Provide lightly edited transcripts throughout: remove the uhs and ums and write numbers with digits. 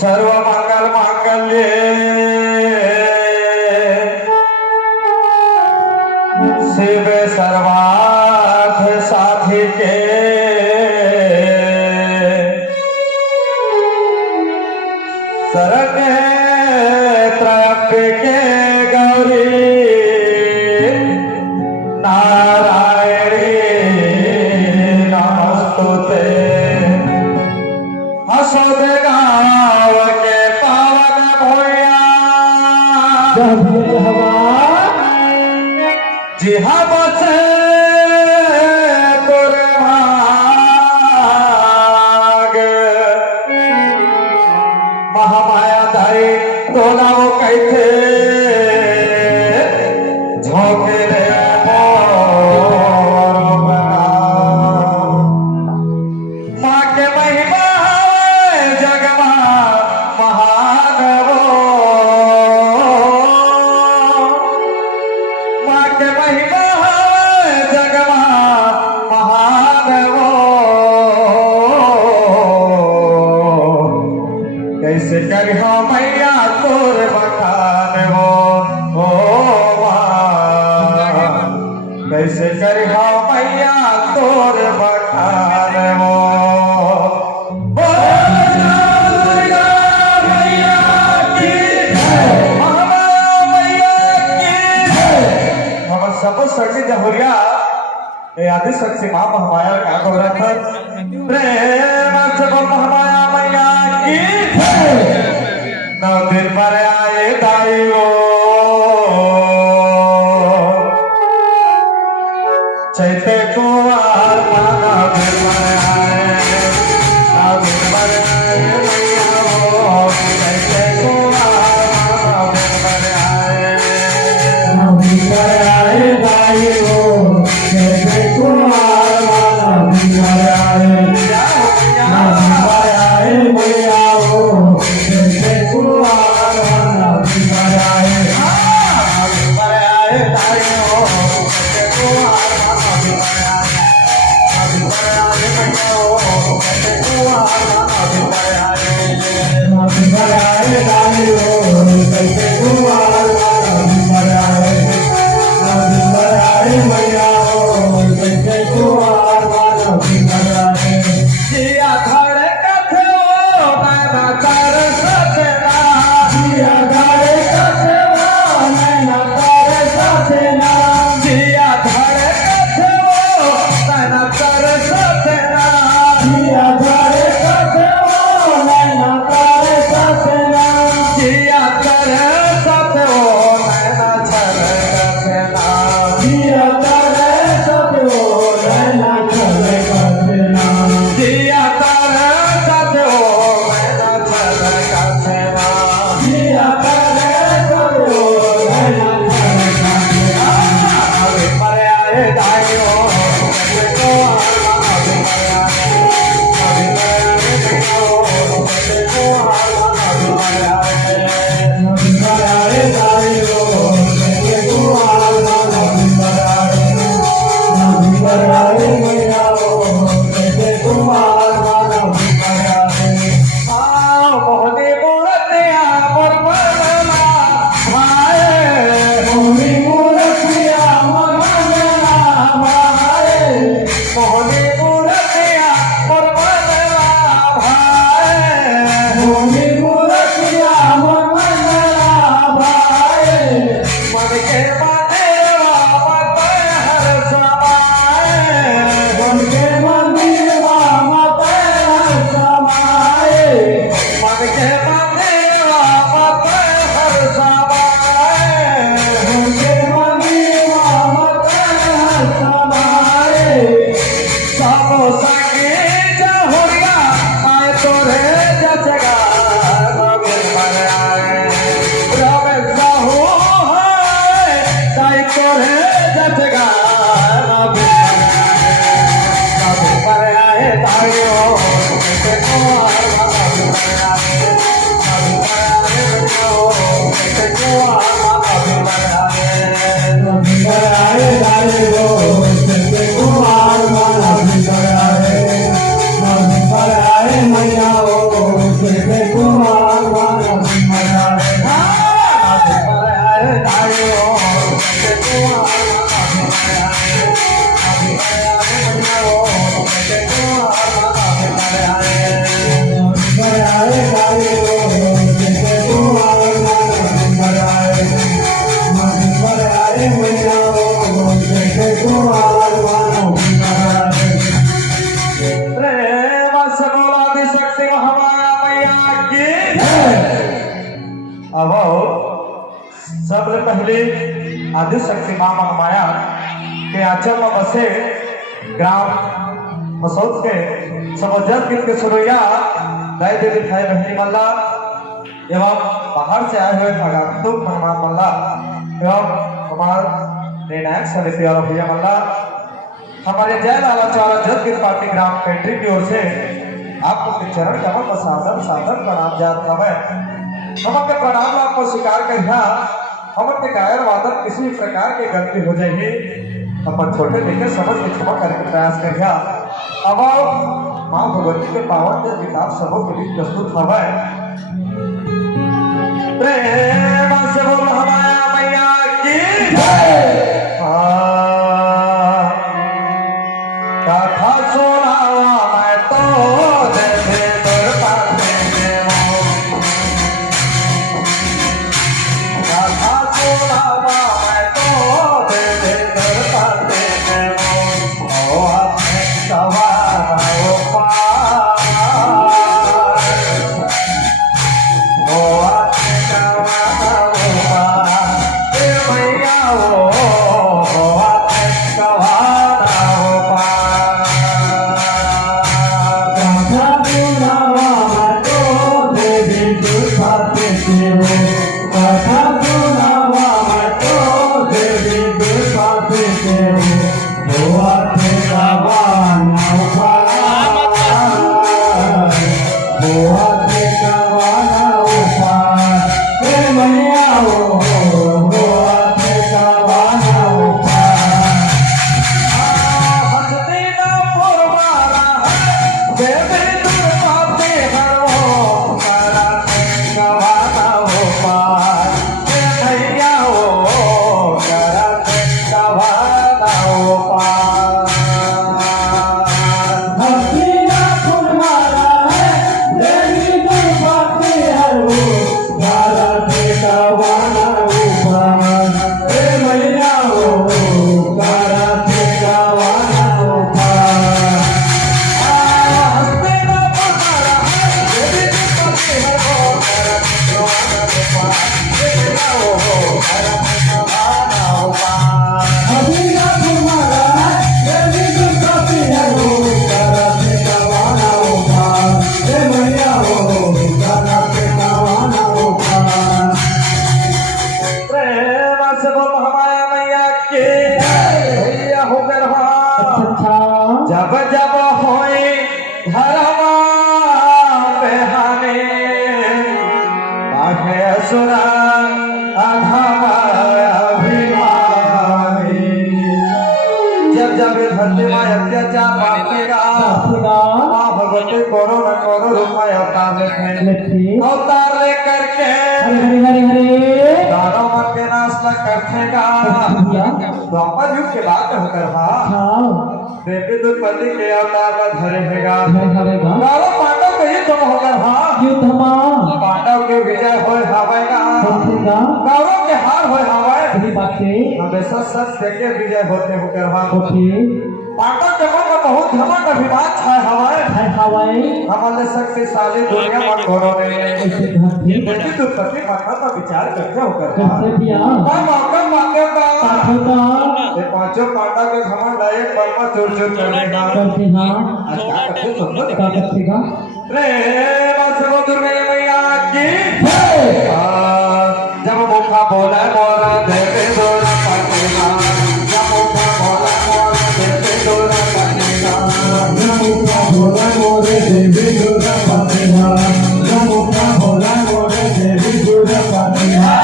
सर्व मंगल मांगल्ये शिव सर्वार्थ साधिके शरण्ये त्र्यंबके गौरी नारायणी नमस्तुते। हसद गाँव के पावन भैया जी हाँ बचे तोरे भाग महामाया दाई तो नाव कैथे झोंके रे माँ के महिमा जगमा महान माँ के महिमा जगमा महान कैसे करी हो मैया तोर बखान हो कैसे करी हो मैया तोर बखान हो। सब शक्ति जहुरिया आदि शक्ति माँ महामाया का गौरव प्रेम से महामाया मैया की नौ दिन पर आए दाइयो चैते को आना दिन पर आए नौ दिन पर आए मैया चैते को आना दिन पर आए नौ दिन पर आए दाइयो चैते को आना दिन पर आए नौ दिन पर आए मैया जैसे कुमार मानो भीमराय भीमराय आयो जैसे कुमार मानो अब सबसे पहले आदिशक्ति मां महामाया के आंचल में बसे ग्राम मसौद के सबजत गीत के सुरैया गाय देवी भाई बहनी मल्ला एवं बाहर से आए हुए भगवान हनुमान मल्ला एवं हमारे निर्णायक समिति और भैया मल्ला हमारे जय लाला चारा जत गीत पार्टी ग्राम कैंट्री की ओर से आपको के चरण कमल पर सादर सादर प्रणाम जाता है। हम अपने प्रणाम आपको स्वीकार करिया। हम अपने गायन वादन किसी भी प्रकार की गलती हो जाएगी अपन छोटे लेकर समझ के क्षमा करके प्रयास करिया। अब माँ भगवती के पावन जब किताब सबों के बीच प्रस्तुत हवा प्रेम से बोल हमारा मैया की कथा सुनावा मैं तो देवे दरबार में कथा सुनावा मैं तो देवे दरबार में ओ अपने सवार ओ पार ओ अपने सवार ओ पार ए मैया ओ अपने सवार ओ पार जब जब होए धर्मा बहाने काहे सुरा अधमा अभिमानी जब जब धरती में अत्याचार बांटेगा माँ भगवती करो न करो रूपाय अवतार ले करके दानव मन के नाश न करतेगा द्वापर युग के बाद होकर देवी दुर्पति के अवतार में धरेगा गारो पांडव के युद्ध होकर पांडव के विजय होए हवेगा गारो के हार होए हवे हमेशा सत्य के विजय होते होकर पांडव के मन में बहुत धमक अभिमान छाए हवाए हमारे शक्तिशाली दुनिया में करो देवी दुर्पति मन में विचार करके होकर ये पांचों पांडव के घमंड एक पल में चूर चूर करेगा दुर्गा मैया की जब मुखा बोला मोरा देवे दोरा पटेगा जब मुखा बोला मोरा देवे दोरा पटेगा जब मुखा बोला मोरे देवी दोरा पटेगा जब मुखा बोला मोरे देवी दोरा पटेगा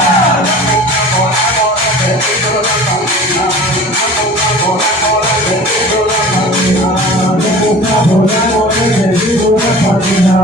भोला मोरे देवी दोरा पटेगा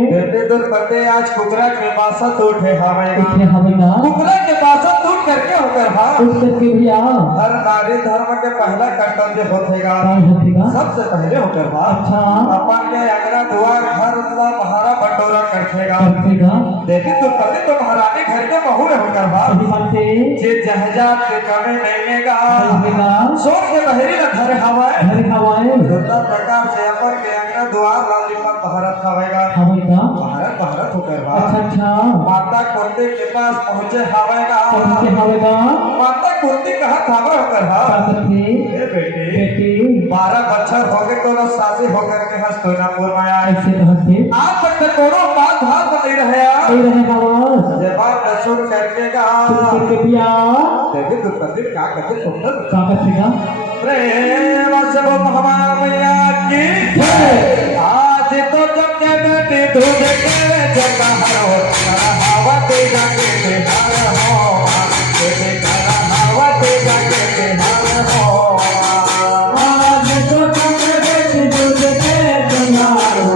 आज कुकरा के पासा उठे हवे ना कुकरा के पासा उठ करके होकर उठ करके भैया हर नारी धर्म के पहला कर्तव्य होतेगा सबसे पहले होकर अच्छा अपन के अंगना दुआर घर महारा बटोरा करतेगा देखी तो कभी तो महारानी घर के बहू होकर जे जहजात के कमे नहींगा सोच के बहरी न धरे हवाए दूसरा प्रकार से अपन के अंगना दुआर लालिपत भारत हवेगा भारत होकर अच्छा माता कुंती के पास पहुंचे हवेगा माता कुंती कहा थावा होकर ए बेटी 12 बच्चर हो गए तो शादी होकर के हस्तनापुर में आए आप तक कोनो बात हाथ नहीं रहे जवाब दसुर करके का देखिए तो कदिर का कहते सुंदर प्रेम से वो हमारा मैया की आज तो जब के बेटी दूध के जगह हो हवा ते जाके बिहार हो बेटी का हवा ते जाके बिहार हो आज तो जब के बेटी दूध के जगह हो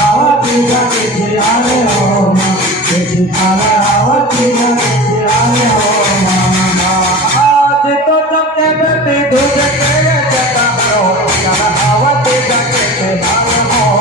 हवा ते जाके बिहार हो बेटी का हवा ते जाके बिहार हो आज तो जब के बेटी दूध के जगह हो हवा ते जाके बिहार हो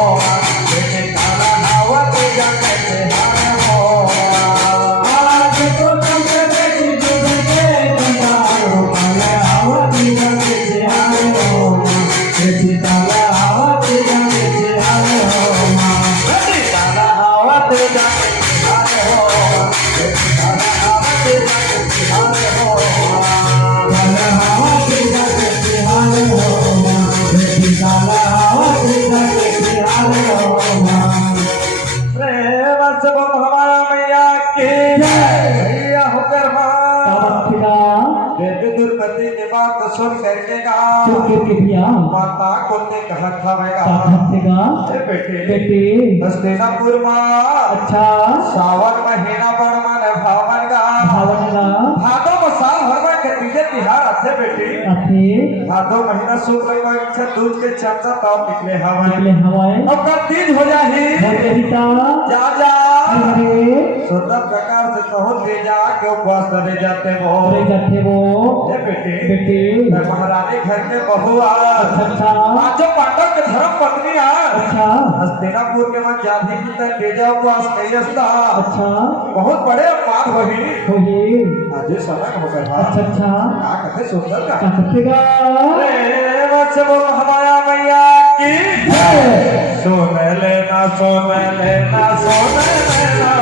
माता कुंती कहा था बेटे हस्तिनापुर अच्छा सावन महीना बड़ मन भावन का भादो साल भर में के तीजे तिहार आथे बेटी भादो महीना शुक्ल को इच्छा दूध के चमचा तब निकले हवाए अब कब तीज हो जाही जा सुंदर प्रकार से कहो ले जा के उपवास करे जाते वो बेटी महारानी घर के बहू पांचों पांडव के धर्म पत्नी हस्तिनापुर के मन जाधी की तरह ले जाओ उपवास कैसा बहुत बड़े अपमान होही आज समय होकर अच्छा क्या कहते सुंदर का प्रेम से बोलो हमारा मैया की सोन लेना सोन लेना सोन लेना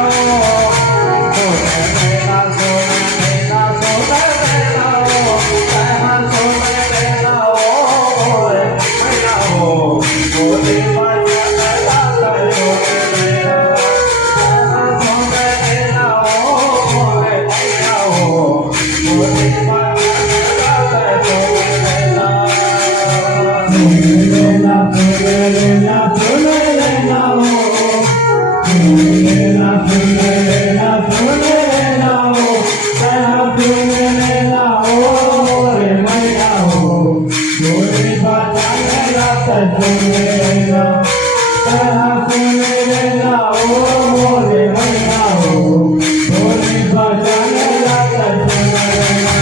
Let's go. तेरा सुने लेना ओ मोरे मैया हो ढोली बजाने लगा सुने लेना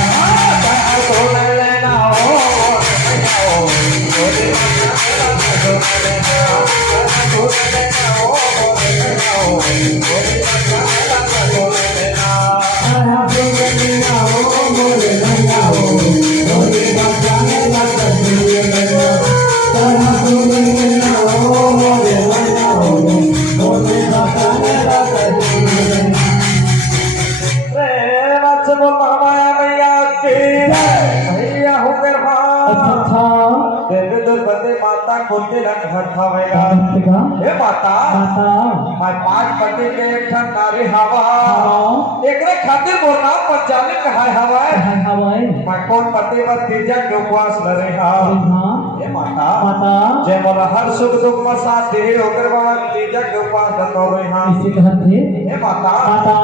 तेरा सुने लेना ओ मोरे मैया हो ढोली बजाने लगा सुने लेना तेरा सुने लेना ओ मोरे मैया हो ढोली बजाने लगा सुने लेना तेरा सुने लेना ओ मोरे मैया हो ढोली बजाने लगा सुने लेना तेरा सुने लेना ओ मोरे मैया हो ढोली बजाने लगा सुने लेना प्रेम से बोल माया मैया की भैया हो कर अच्छा देवी दुर्गति माता कोटि रंग भटकावेगा अच्छा हे माता माता मैं 5 पति के एक ठन नारी हवा हाँ एकरे खातिर मोर नाम पंचाली कहाय हवाय हवाए मैं कौन पति व तीजा के उपवास लरे हा हाँ हे माता माता जय मोला हर सुख दुख में साथ दे ओकर बाद तीजा के उपवास करतो रही हां इसे कहते हे माता माता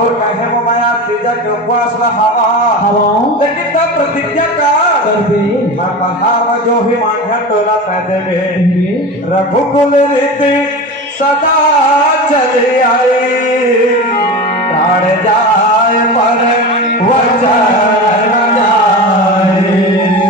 और कहे वो मैं तीजा के उपवास ला हवा हवा लेकिन तब प्रतिज्ञा का कर दे मैं पहाड़ जो भी मांझा टोला कह देवे ये रघुकुल रीति सदा चली आई प्राण जाए पर वचन न जाए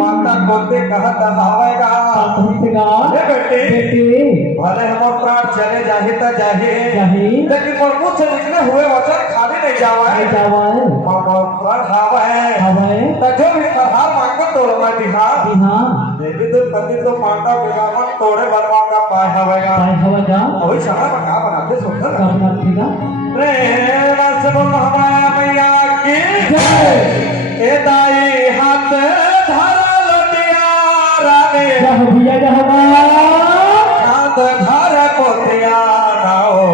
माता कोते कहत हावेगा कहतेगा हे बेटी बेटे भले हम प्राण चले जाहि त जाहि जाहि लेकिन प्रभु से निकले हुए वचन खाली नहीं जावाए जावाए प्राण हावे हवाए त जो भी प्रहार मांगो तोड़ना दिहा जी हाँ देवी तो पति तो मांगा बेगामन तोड़े बनवागा पाए हवेगा पाए हवा जा वही समय में का बनाते सुंदर करना थीगा प्रेम से बोल हमारा मैया की जय ए दाई हाथ धरा लटिया रानी जह भैया जहवा हाथ धर कोतिया नाओ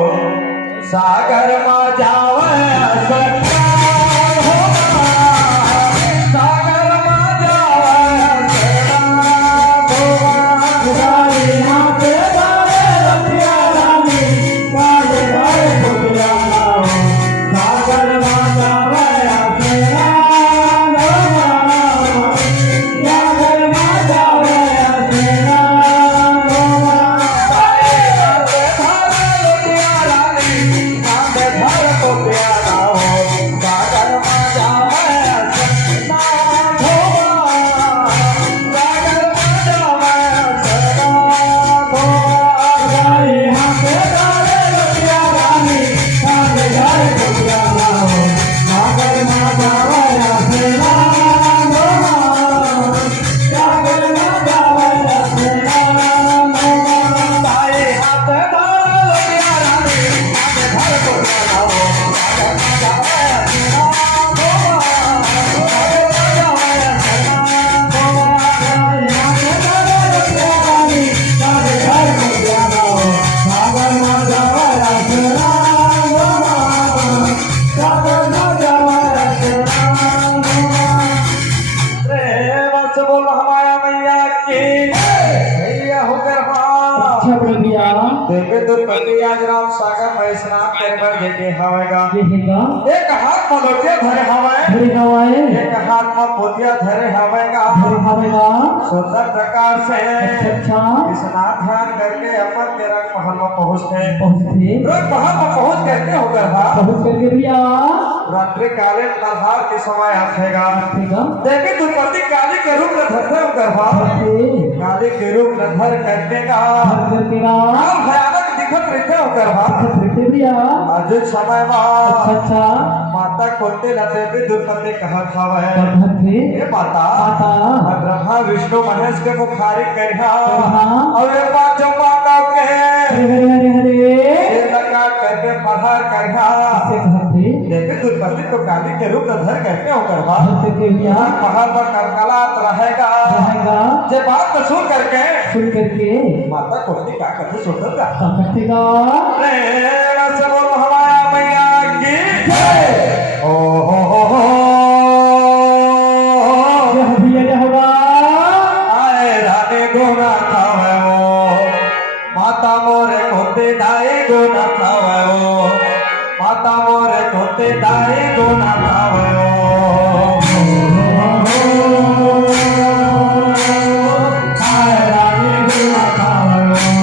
सागर मा जावे सत्ता हो सागर मा जावे रानी हाथ बारे रतिया रानी काले बारे फुटिया नाओ सागर माता वाया तेरा नाम सागर माता वाया तेरा रानी हाथ बारे रतिया रानी काले बारे फुटिया नाओ सागर माता वाया तेरा नाम सागर माता वाया तेरा नाम अच्छा प्रभुया देखे तो पति आज राम सागर में स्नान करकर देखे हवेगा देखेगा एक हाथ में लोटे धरे हवे हरे गवाए एक हाथ में पोतिया धरे हवेगा हरे हवेगा सुंदर प्रकार से अच्छा स्नान ध्यान करके अपन के रंग महल में पहुंचते पहुंचते रंग महल में पहुंच करके होकर हा पहुंच करके भैया रात्रि कालीन प्रभात के समय आएगा देखेगा देवी द्रौपदी काली के रूप में धरते होकर हा काली के रूप में धर करके का करकेगा और भयानक दिखत रहते होकर हा देखे भैया आज समय में अच्छा माता कोटे न देवी द्रौपदी कहत हवे करके हे माता माता और ब्रह्मा विष्णु महेश के मुखारी करिहा हाँ। और ये पांचों मानव के हरे हरे हरे ये लगा करके पधार करिहा से कहते देवी द्रौपदी तो काली के रूप में धर करके होकर हा करके भैया महल पर कलकलात रहेगा रहेगा जे बात को सुन करके सुन करके माता कोटी का कथे सुनकर का करकेगा प्रेम से बोल हमारा मैया की जय ओ हो जय भैया जहवा आए राने गोना खावे वो माता मोरे कोते दाई गोना खावे वो माता मोरे कोते दाई गोना खावे वो आए रानी गुना खावे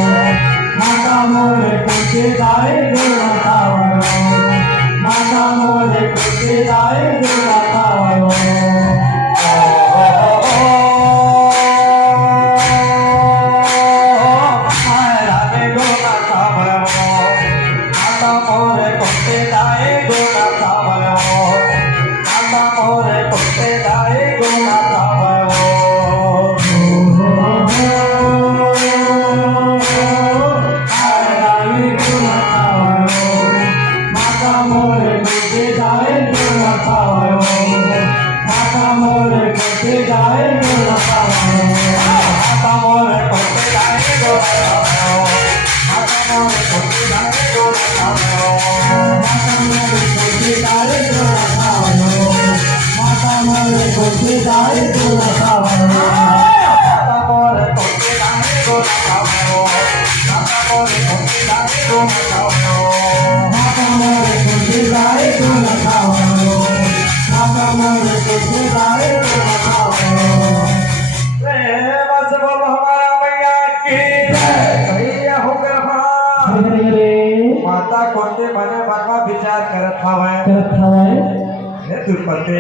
माता मोरे कुंती लाए तो मचाओ माता मोरे कुंती लाए तो मचाओ माता मोरे कुंती लाए तो मचाओ प्रेम से बोलो हमारा मैया की भैया हो गए हरे हरे माता कुंती मने भगवा विचार करत हवे हे दुर्पति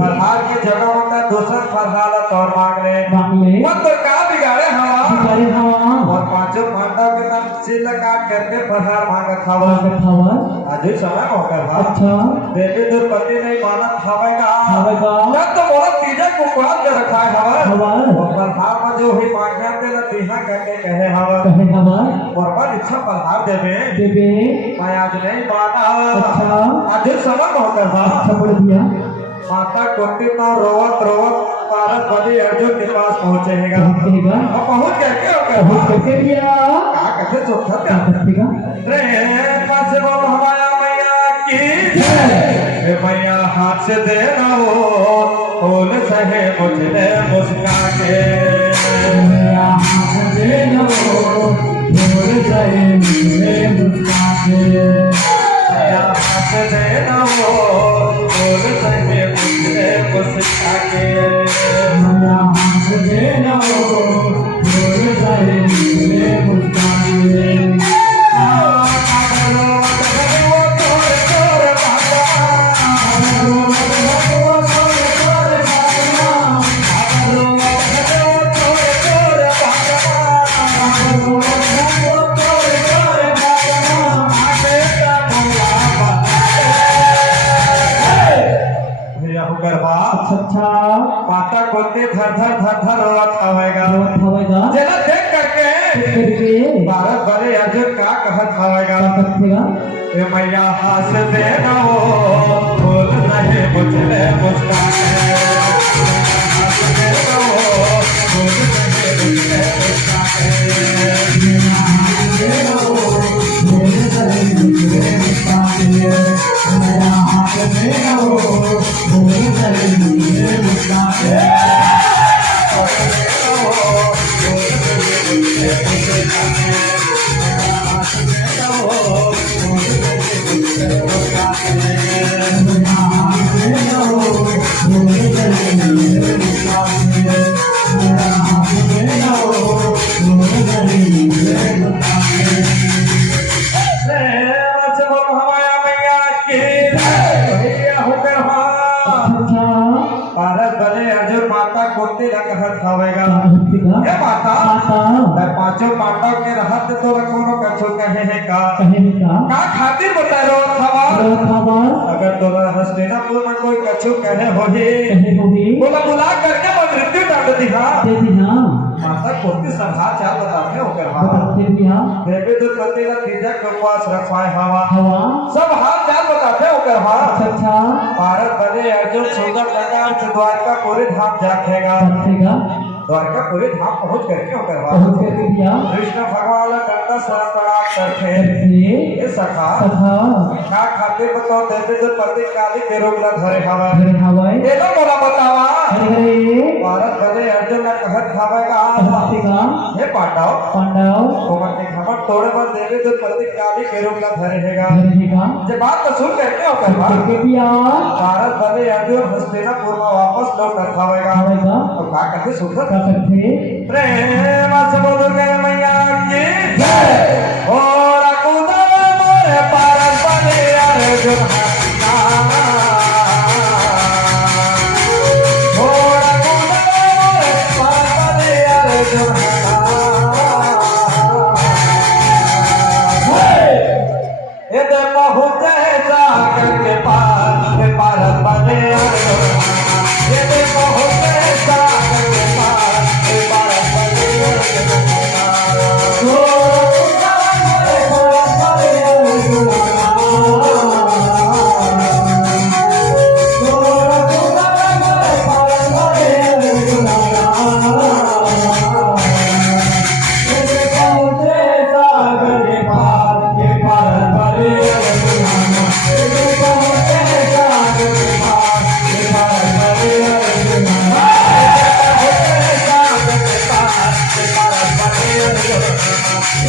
फरहार के जगह होता दूसरा फरहार तौर मांग ले मत तो का बिगाड़े हवा और पांचों पांडव के नाम सिल काट करके फरहार मांगत हवा आज ही समय होकर हा देवी दुर्पति नहीं मानत हवेगा जब तो मोरा तीजा कुकड़ा के रखा है हवा और फरहार में जो ही मांगने दे ला तीहा करके कहे हवा और पर इच्छा फरहार देवे मैं आज नहीं माना आज ही समय होकर हा माता कुंती तो रोवत रोवत पारस बलि अर्जुन के पास पहुंचेगा और पहुंच करके कैसे चौथा प्रेम से बोलो हमारा मैया की हे मैया हाथ से दे रहो फूल सहे मुझे मुस्का के हाथ दे रहो फूल सहे मुझे मुस्का के हाथ दे रहो फूल सहे मुझे मुस्का के हाथ दे रहो फूल सहे मुझे मुस्का के माता कुंती धर रोवत हवेगा जला देख करके भारत बड़े अर्जुन का कहत हवेगा ए मैया हाथ दे रहो फूल नहीं मुझे मुस्का के हाथ दे रहो फूल नहीं मुझे मुस्का के हाथ दे रहो फूल सहे मुझे मुस्का के मेरा हाथ दे रहो फूल सहे मुझे मुस्का के पांचों पांडव के रहत तो रखो कछो कहे है का खातिर बता रो अगर तोरा हस्तिनापुर में कोई कछु कहे होही बोला बुला करके मैं मृत्यु डाल दिहा माता कुंती सभा चाल बताते हो कर देवी दुर्पति का तीजा उपवास रखवाए हवा सब हाल चाल बताते हो कर भारत बने अर्जुन सुंदर प्रकार से द्वारका पूरे धाम जाखेगा द्वारका पूरे धाम पहुंच करके होकर कृष्ण भगवान कंधा सरपराग करके ये सखा क्या खातिर बताओ देवी दुर्पति काली के रोग ला धरे हवा ये लो मोरा बतावा भारत बने अर्जुन का कहत हवेगा हे पांडव ओमन के खबर तोड़े पर देवी दुर्पति काली के रोग ला धरे हैगा जे बात तो सुन करके होकर भारत बने अर्जुन हस्तिनापुर में वापस लौट कर हवेगा तो का करके सुन प्रेम से बोलो गए मैया की जय ओ रकुदा मोरे पारस बने अर्जुन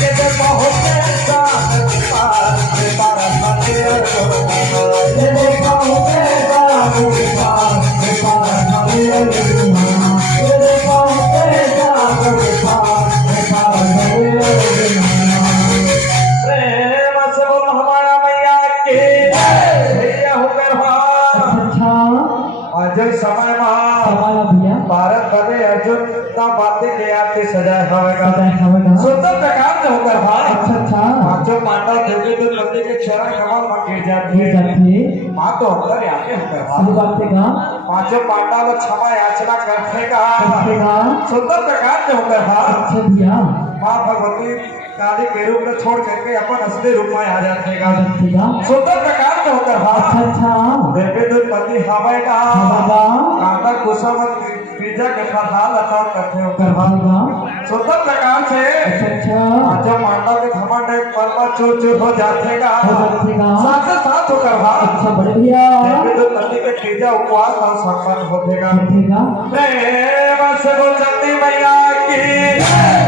ये देखो होते साथ पार पार खाते ये देखा हो कैसा गुफार पार खाते अरुणा ये देखा हो कैसा गुफार पार खाते अरुणा प्रेम से बोल हमारा मैया के भैया हो कर अच्छा अजय समय में हमारा भैया भारत बने अर्जुन का बातें के आते सजाए हवेगा बताए हमें सुंदर प्रकार से होकर भाई अच्छा अच्छा पांचों पांडव देवी तो लंबे के चरण कमल में गिर जाती ये है जाती माँ तो अंदर आके होकर सही भाई बात है का पांचों पांडव क्षमा याचना करते का करेगा सुंदर प्रकार से होकर भाई अच्छा भैया माँ भगवती काली के रूप में छोड़ करके अपन असली रूप में आ जाते का करेगा सुंदर प्रकार से होकर अच्छा भाई अच्छा देवी तो पति हवेगा हवेगा कांदा कुसुम बीजा के फलहार लता करते होकर भाई करेगा सुंदर प्रकार से अच्छा अच्छा जो मांडव के घमंड एक पल में चूर चूर हो जाते का हो जातेगा साथ से साथ होकर भाई अच्छा बड़े भैया देवी तो पति के तीजा उपवास और संपन्न होतेगा करेगा प्रेम से बोल सकती मैया की